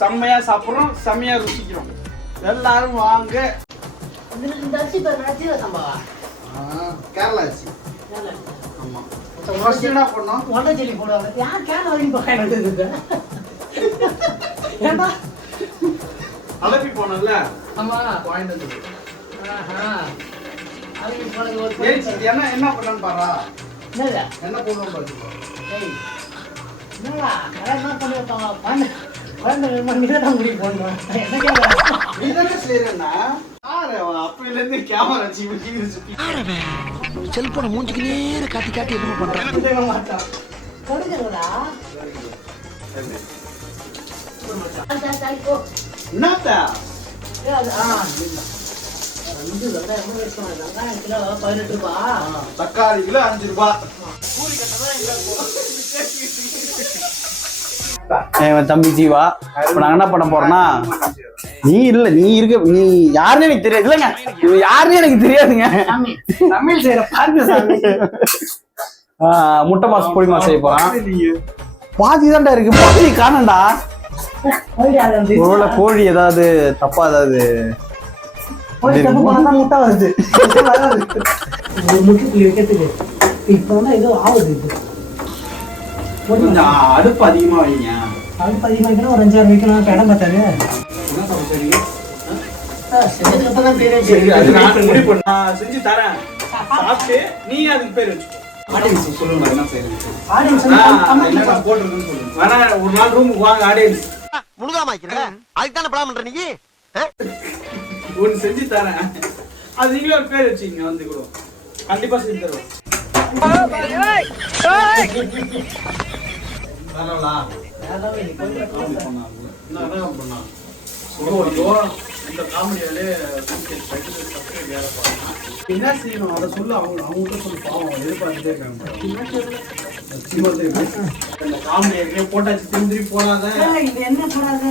செம்மையா சாப்பிடுறோம், செம்மையா ருசிக்கிறோம். எல்லாரும் வாங்க. இந்த அரிசி பேர் ஜீரக சம்பாவா? கேரளா அரிசி. ஆமா. ஃபர்ஸ்ட் என்ன பண்ணோம்? ஒண்டை ஜெல்லி போடுவாங்க. யார் கேரளா வரைக்கும் போறாங்க? ஏண்டா அலப்பி போனோம்ல. ஆமா பாயிண்ட் வந்து. அலப்பி போனது ஒரு என்ன பண்ணனும் பாறா? என்னடா? என்ன போடுறோம் பாத்துக்கோ. ஏய். என்னடா? என்ன பண்ணிட்டாங்க? வந்து மண்ணில முடி போடுறோம். என்ன கேக்குற? இதென்ன செய்றேன்னா அப்பையில இருந்து கேமரா வச்சு விக்கிச்சு. செல்போனை மூஞ்சிக்கு நேரா காட்டி காட்டி என்ன பண்றான்? தேவ மாட்டான். கொடுங்கடா. என்னடா? ஏ அது ரெண்டு வெங்காயம் வெட்டணும். வெங்காயம் கிலோ 18 ரூபாய். தக்காளி கிலோ 5 ரூபாய். பூரி கட்டதான் இல்ல போ. தம்பி ஜீவா, இப்ப நாங்க என்ன பண்ண போறோம்னா, நீ யாருன்னு எனக்கு தெரியாது இல்லங்க, யாருன்னு எனக்கு தெரியாதுங்க. தமிழ் செய்யற பாருங்க சாமி. முட்டை மாசு பொடி மாசு செய்ய போறான். பாதி தான்டா இருக்கு, பாதி காணண்டா. ஒருவேளை கோழி ஏதாவது தப்பா ஏதாவது முட்டை வருது. முட்டுக்குள்ளி வைக்கிறதுக்கு இப்ப ஏதோ ஆகுது. அடுப்பு அதிகமா வைங்க. அடுப்பு அதிகமா வைக்கணும், ஒரு 5-6 வைக்கணும். இடம் பார்த்தாரு செஞ்சு தரேன். சாப்பிட்டு நீ அதுக்கு பேர் வச்சுக்கோ. ஆடியன்ஸ் சொல்லுங்க என்ன செய்யணும். ஒரு நாள் ரூமுக்கு வாங்க ஆடியன்ஸ். முழுகாம வைக்கிறேன். அதுக்கு தானே படம் பண்ற நீங்க. ஒன்னு செஞ்சு தரேன், அது நீங்களே ஒரு பேர் வச்சுங்க. வந்து கூட கண்டிப்பா செஞ்சு தருவோம். என்ன செய்யணும் அதை சொல்லு. அவங்க சொல்லு. பாவம் எதிர்பார்த்துட்டே இருக்காங்க. காமெடி போட்டாச்சு. திரும்பி போடாத. என்ன போடாத.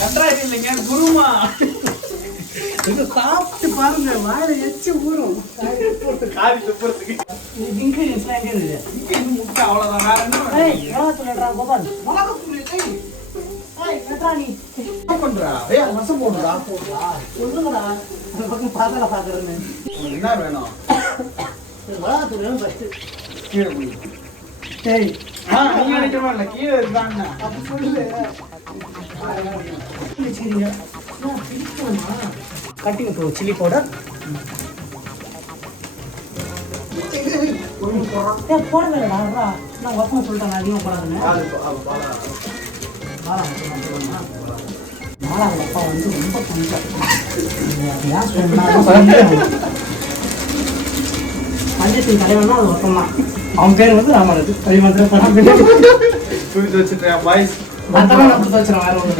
கண்டாயிரம் இல்லைங்க, குருமா. சாப்பிட்டு பாருங்க, வாயில எச்சு ஊறும். காரி துப்புறதுக்கு முட்டை அவ்வளவுதான். வேற என்ன பண்றா? ரசம் போடுறா. சொல்லுங்கடா, அந்த பக்கம் பாத்தல பாக்குறேன்னு. என்ன வேணும்? மிளகாத்தூள் வேணும். ஃபர்ஸ்ட் கீழே போய் நீங்க நினைக்கிற மாதிரி இல்ல, கீழே இருந்தாங்க. அப்படி சொல்லு. கட்டிங் ப்ரோ சில்லி பவுடர் போடவேடா. நான் ஒப்பம் சொல்லிட்டேன் அதிகமாக போடாதுன்னு. மாலாங்க அப்பா வந்து ரொம்ப கொஞ்சம் ஏன் சொன்னா பஞ்சத்தின் தலைவனா அது ஒப்பம்தான். அவன் பேர் வந்து ராமராஜ். பரிமாத்திர படம் வச்சுட்டேன் பாய்ஸ். அதெல்லாம் நான் கொடுத்து வச்சிடறேன். வேற ஒன்று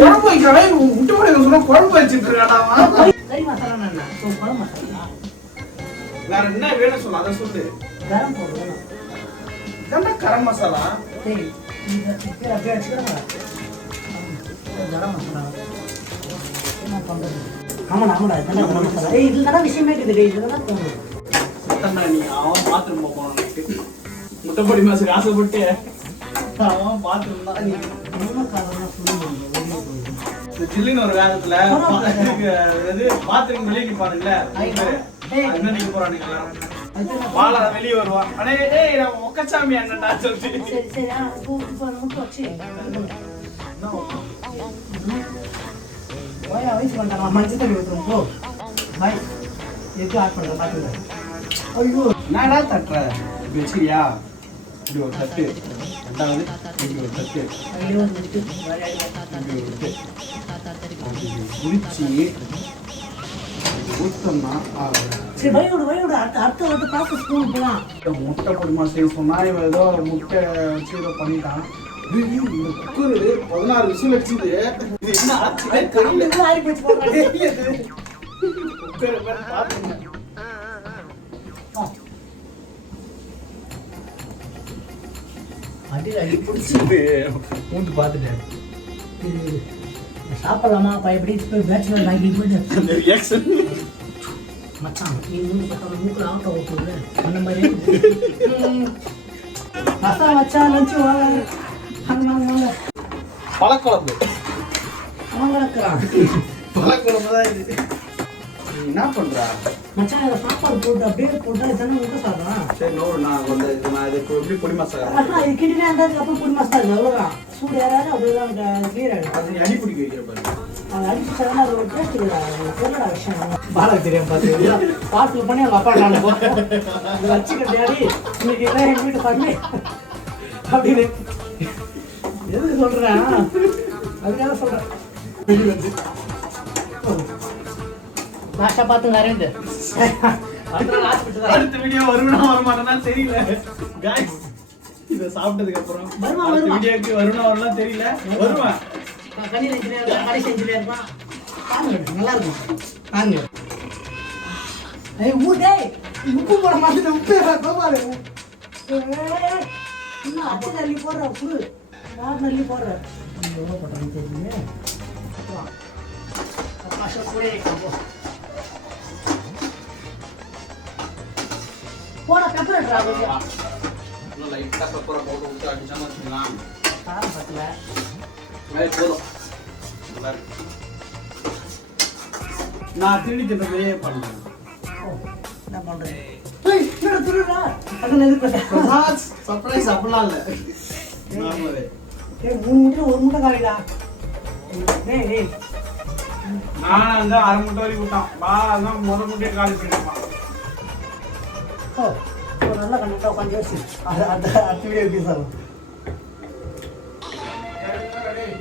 குழம்பு வைக்கிறேன். விட்டு போட குழம்பு வச்சுட்டு இருக்காடா. கறி மசாலா என்ன? குழம்பு மசாலா வேற என்ன வேணும் சொல்லு, அதை சொல்லு. கரம் பவுடர் என்ன கரம் மசாலா? சரி, இது அப்படியே வச்சுக்கிறேன். கரம் மசாலா என்ன பண்றது? ஆமாடா ஆமாடா, இதெல்லாம் கரம் மசாலா. இதுதான் விஷயமே இருக்குது. இதெல்லாம் தோணும். நீ அவன் பாத்ரூம் போகணும். முட்டைப்பொடி மாசுக்கு ஆசைப்பட்டு அவன் பாத்ரூம் தான். ஜில்லுன்னு ஒரு வேகத்துல பாத்ரூம் வெளியே நிப்பானுங்களே, என்ன நிக்க போறானுங்களா? பாலா வெளியே வருவான். அடே ஏய் நம்ம ஒக்கச்சாமி அண்ணன்டா சொல்லிட்டு. சரி சரி, முட்டை வச்சு ஓயா வயசு பண்ணிட்டாங்க. மஞ்சள் தண்ணி ஊற்றுறோம். போ பாய். எதுக்கு ஆட் பண்ணுறேன் பார்த்துக்கிறேன். ஐயோ என்னடா தட்டுற? இப்படி வச்சுக்கியா? இப்படி ஒரு தட்டு. ரெண்டாவது இப்படி ஒரு தட்டு. ஐயோ இப்படி ஒரு தட்டு குடிச்சு ஊத்தம்னா சரி வயோடு அடுத்த வந்து ப்ராசஸ் ஸ்கூல் போகலாம். முட்டை பொடிமா செய்ய சொன்னா இவன் ஏதோ முட்டை வச்சு ஏதோ பண்ணிட்டான். இந்த குக்கரு 16 விசில் வச்சுது. இது என்ன ஆச்சு? ஆறி போச்சு போடுறாங்க. குக்கர் பாத்துங்க. அடி பிடிச்சி ஊட்டு பார்த்துட்டேன். சாப்பிடலாமா? அப்பா எப்படி பேச்சுலர் வாங்கி போயிட்டு மச்சான் நீ மூக்கில் ஆட்டோ ஓட்டுல அந்த மாதிரி மசாலா மச்சான் லஞ்சு வாங்க வாங்க பழக்குழம்பு அவன் கிடக்குறான். பழக்குழம்பு தான் இது. நீ என்ன பண்ற? மச்சான் இதை சாப்பாடு போட்டு அப்படியே போட்டா தானே முட்டை சாப்பிட்றான். சரி நோடு நான் வந்து இது நான் இது எப்படி பொடி மசாலா மச்சான் இது கிட்டே இருந்தால் அப்புறம் பொடி மசாலா இருக்குது அவ்வளோதான். சூடு ஏறாது அப்படிதான் கிளியர் ஆகிடும். அது நீ அடி பிடிக்க வைக்கிற பாரு. அது அடிச்சுட்டாங்கன்னா அது ஒரு டேஸ்ட் தெரியல விஷயம். பாலா தெரியும் பார்த்து பார்சல் பண்ணி அவங்க அப்பா நான் போட்டேன் இது வச்சுக்கிட்டாடி இன்னைக்கு எல்லாம் எங்கள் வீட்டு பண்ணி அப்படின்னு எதுக்கு சொல்கிறேன் அதுக்காக சொல்கிறேன். லாஸ்ட்டாக பார்த்துங்க அரேந்து அடுத்த வீடியோ வருவனா வரமாட்டேன்னா தெரியல गाइस. இத சாப்பிட்டதுக்கு அப்புறம் அடுத்த வீடியோக்கு வருவனா வரலாம் தெரியல. வருவேன். கண்ணீர் இன்ஜினியர் கடைசி இன்ஜினியர் இருப்பான். பாருங்க நல்லா இருக்கும் பாருங்க. ஊட்டே உப்பு போட மாட்டேன். உப்பு கோபாலு இன்னும் அச்சு தள்ளி போடுற புது யார் தள்ளி போடுற எவ்வளோ போடுறான்னு தெரியுமே. போட பெப்பர் எடுறா இன்னும் லைட்டா பெப்பரை போட்டு விட்டு அடிச்சாம வச்சுக்கலாம். காரம் பத்தல போதும். நல்லா இருக்கு. நான் திருடி திட்டத்தையே பண்ணேன். என்ன பண்றேன் திருடா அது எதுக்கு சர்ப்ரைஸ் அப்படிலாம் இல்லை. நார்மலாவே. மூணு முட்டை ஒரு முட்டை காலிடா. டேய் நான் வந்து அரை முட்டை வரைக்கும் விட்டான். அதான் முதல் முட்டையை காலி பண்ணிருப்பான். நல்ல கண்டிப்பா உட்காந்து யோசி. அடுத்த வீடியோ எப்படி சார்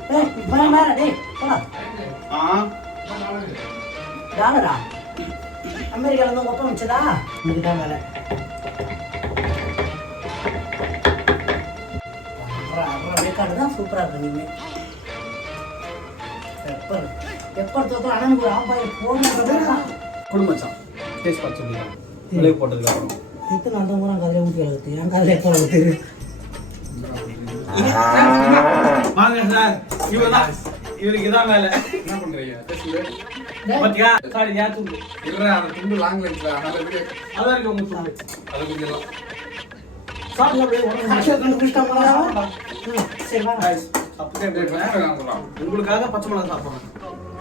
டேய் போடா டாலரா அமெரிக்கால இருந்து ஒப்பம் வச்சதா இன்னைக்கு தான் வேலை. அப்புறம் ரெக்கார்டு தான் சூப்பராக இருக்கு. நீங்கள் பெப்பர் தோற்றம் அனனுக்கு ஆப்பாயில் போடணும் குடும்பச்சான் டேஸ்ட் பார்த்து சொல்லிடுறேன். விலை போட்டதுக்கு அப்புறம் எத்தனை அந்த முறை கதையை ஊற்றி எழுத்து என் கதையை எப்போ எழுத்து வாங்க சார். இவருக்கு இதான் வேலை. என்ன பண்றீங்க? பாத்தியா சாரி ஏன் துண்டு இல்ல அந்த துண்டு லாங் லென்ஸ்ல அதான் இருக்கு உங்க துண்டு. அது கொஞ்சம் சாப்பிட்டு அப்படியே கண்டுபிடிச்சிட்டாங்களா? சரி வாங்க. உங்களுக்காக பச்சை மிளகா சாப்பிடுறேன்.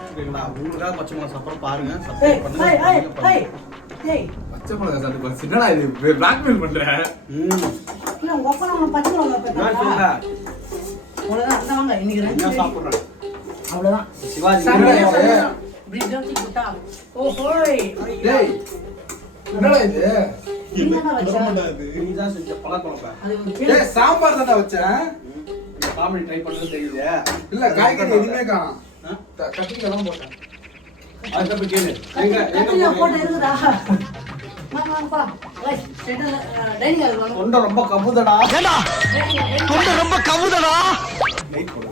சரிங்களா? உங்களுக்காக பச்சை மிளகா சாப்பிட்றேன். பாருங்க. ஏய் சப்ஸ்கிரைப் பண்ணுங்க. ஏய் ஏய் ஏய் பச்சை மிளகா சாப்பிட்டு என்னடா இது பிளாக்மெயில் பண்ற? இல்ல உங்க அப்பா நம்ம பச்சை மிளகா நான் சொல்றேன். அவ்வளவுதான். அந்த வாங்க இன்னைக்கு நான் ரெண்டு சாப்பிடுறேன். அவ்வளவுதான். சிவாஜி இப்படி ஜோக்கி போட்டா ஓஹோய் டேய் என்னடா இது? என்னடா வச்சா நீ தான் செஞ்ச பழக்குழம்பு. அது ஒரு டேய் சாம்பார் தான்டா வச்சேன். இந்த காமெடி ட்ரை பண்ணது தெரியுது. இல்ல காய்கறி எதுவுமே காணோம். கத்திரிக்காய் போட்டேன். அதுக்கப்புறம் கேளு. எங்க கத்திரிக்காய் போட்டு போட்டு இருக்குதா? வாங்கப்பா. ரைட் செட்டல் டைனிங் ஹால் வாங்க. தொண்டை ரொம்ப கவுதடா. தொண்டை ரொம்ப கவுதடா. லைட் போடு.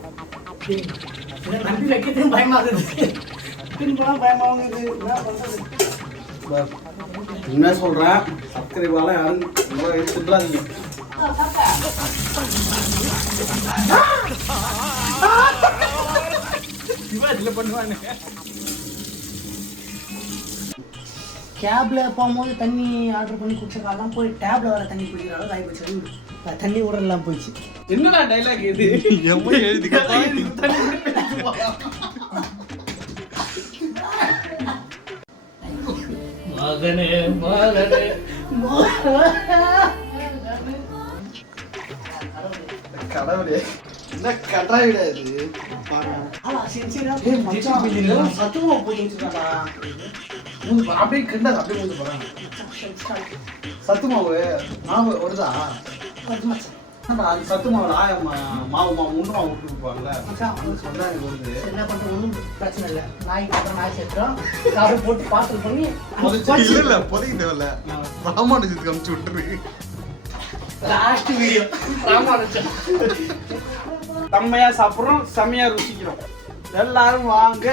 இதை நம்பி வைக்கிறதுக்கு பயமாகுது. பின்புறம் பயமாகுது. என்ன பண்றது? என்ன சொல்றேன்? சப்ஸ்கிரைபால யாரும் சுற்றாதீங்க. சிவாஜில பண்ணுவானே. கேப்ல போகும்போது தண்ணி ஆர்டர் பண்ணி குடிச்சிருக்காலாம் போய் டேப்ல வர தண்ணி குடிக்கிற அளவுக்கு ஆகி போச்சு. தண்ணி ஊரெல்லாம் போயிடுச்சு. என்னடா டைலாக் இது? எழுதி மகனே மகனே கடவுளே என்ன கட்டாயிடா இது? ஏய் மச்சான் இதெல்லாம் சத்துமா போயிடுச்சுடா. அப்படியே கிண்டாது அப்படியே மூந்து போறேன். சத்துமாவு மாவு வருதா? என்னடா அது சத்துமாவுல மாவு முன்னமா விட்டு இருப்பாங்கல்ல. சொன்னா எனக்கு வருது. என்ன பண்றது ஒன்றும் பிரச்சனை இல்லை. நாய்க்கு அப்புறம் நாய் சேர்த்துறோம் அப்படியே போட்டு பார்சல் பண்ணி இல்ல பொதைக்கு தேவையில்ல. ராமானுஜத்துக்கு அனுப்பிச்சு விட்டுருக்கு. லாஸ்ட் வீடியோ ராமானுஜம் செம்மையா சாப்பிட்றோம், செம்மையா ருசிக்கிறோம். எல்லாரும் வாங்க.